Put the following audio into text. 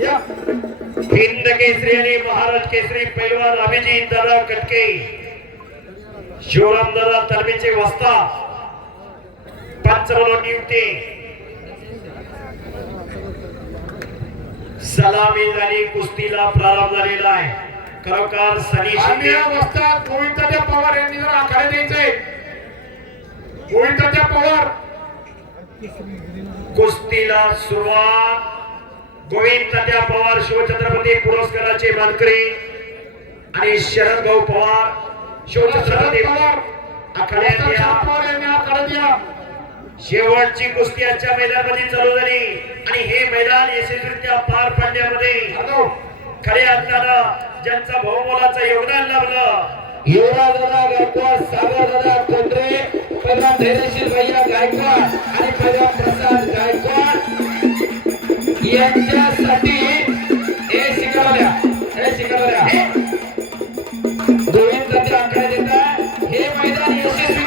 या हिंद केसरी आणि महाराज केसरी पैलवान अभिजित दादा कटके शिवराम दादा तलबेचे वस्ता पंच म्हणून नियुक्ती सलामी झाली कुस्तीला प्रारंभ झालेला आहे खरोखर सनी शिंदे वस्ताद गोविंदाच्या पवार यांनी जर आखाडे द्यायचे गोविंदाच्या पवार कुस्तीला सुरुवात गोविंद तात्या पवार शिवछत्रपती पुरस्काराचे मानकरी आणि शरद भाऊ पवार शिवछत्रपती पवार आखाड्यात शेवटची कुस्ती आजच्या मैदानामध्ये चालू झाली आणि हे मैदान यशस्वीरित्या पार पाडण्यामध्ये खऱ्या अर्थानं ज्यांचा बहुमोलाचं योगदान लाभलं युवराज दादा गायकवाड सागर दादा कोंडरे पैलवान धैर्यशील भैया गायकवाड आणि पैलवान प्रसाद गायकवाड यांच्यासाठी हे शिकवल्या गोविंद दादा आकडे देतात हे मैदान यशस्वी